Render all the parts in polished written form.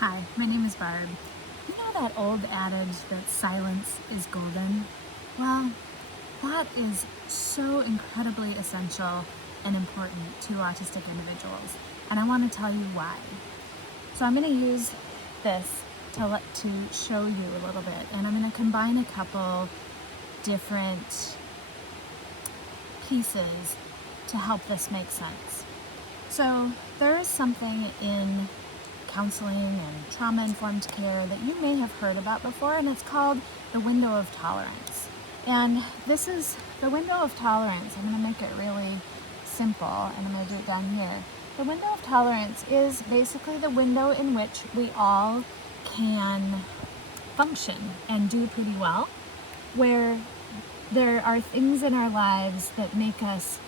Hi, my name is Barb. You know that old adage that silence is golden? Well, that is so incredibly essential and important to autistic individuals, and I want to tell you why. So I'm going to use this to show you a little bit, and I'm going to combine a couple different pieces to help this make sense. So there is something in counseling and trauma-informed care that you may have heard about before, and it's called the window of tolerance. And this is the window of tolerance. I'm going to make it really simple, and I'm going to do it down here. The window of tolerance is basically the window in which we all can function and do pretty well, where there are things in our lives that make us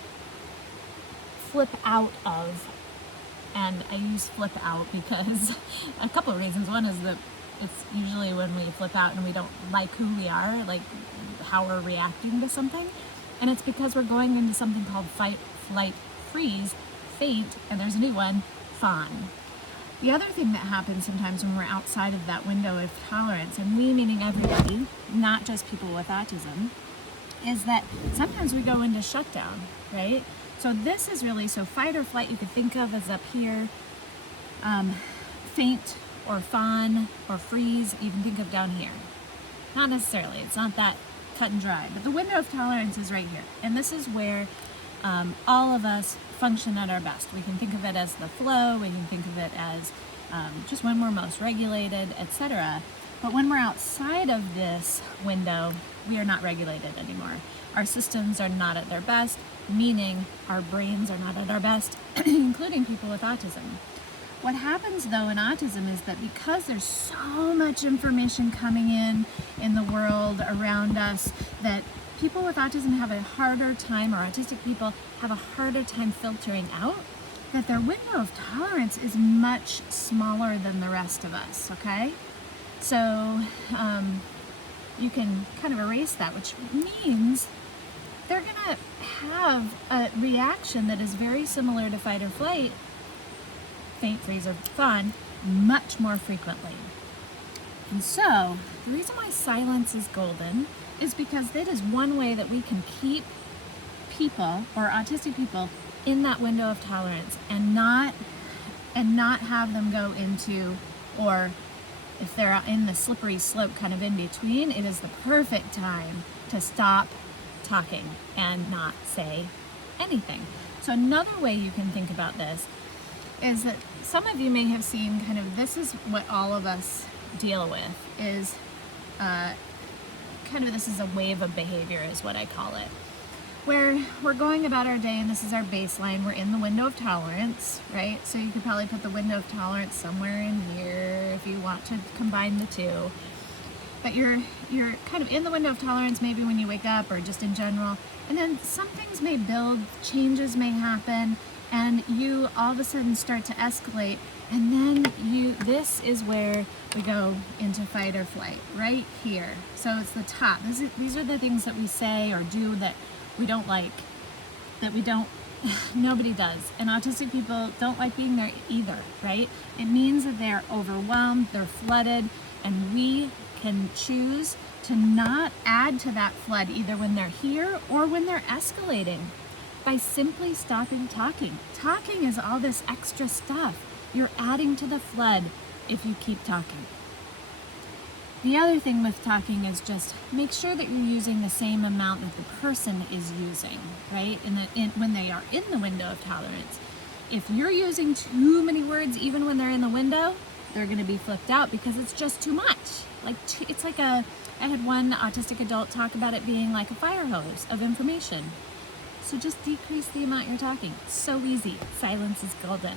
flip out of. And I use flip out because a couple of reasons. One is that it's usually when we flip out and we don't like who we are, like how we're reacting to something. And it's because we're going into something called fight, flight, freeze, faint, and there's a new one, fawn. The other thing that happens sometimes when we're outside of that window of tolerance, and we meaning everybody, not just people with autism, is that sometimes we go into shutdown, right? So this is really, so fight or flight you could think of as up here, faint or fawn or freeze you can think of down here. Not necessarily, it's not that cut and dry, but the window of tolerance is right here. And this is where all of us function at our best. We can think of it as the flow, we can think of it as just when we're most regulated, etc. But when we're outside of this window, we are not regulated anymore. Our systems are not at their best, meaning our brains are not at our best, including people with autism. What happens though in autism is that because there's so much information coming in the world around us, that people with autism have a harder time, or autistic people have a harder time filtering out, that their window of tolerance is much smaller than the rest of us, okay? So you can kind of erase that, which means they're gonna have a reaction that is very similar to fight or flight, faint, freeze, or fawn, much more frequently. And so the reason why silence is golden is because that is one way that we can keep people, or autistic people, in that window of tolerance and not have them go into, or if they're in the slippery slope kind of in between, it is the perfect time to stop talking and not say anything. So another way you can think about this is that some of you may have seen kind of, this is what all of us deal with, is kind of, this is a wave of behavior is what I call it, where we're going about our day and this is our baseline. We're in the window of tolerance, right? So you could probably put the window of tolerance somewhere in here if you want to combine the two. But you're kind of in the window of tolerance maybe when you wake up or just in general. And then some things may build, changes may happen, and you all of a sudden start to escalate. And then this is where we go into fight or flight, right here. So it's the top. These are the things that we say or do that we don't like, that nobody does. And autistic people don't like being there either, right? It means that they're overwhelmed, they're flooded, and we can choose to not add to that flood either when they're here or when they're escalating by simply stopping talking. Talking is all this extra stuff. You're adding to the flood if you keep talking. The other thing with talking is just make sure that you're using the same amount that the person is using, right? When they are in the window of tolerance. If you're using too many words, even when they're in the window, they're going to be flipped out because it's just too much. It's like I had one autistic adult talk about it being like a fire hose of information. So just decrease the amount you're talking. So easy. Silence is golden.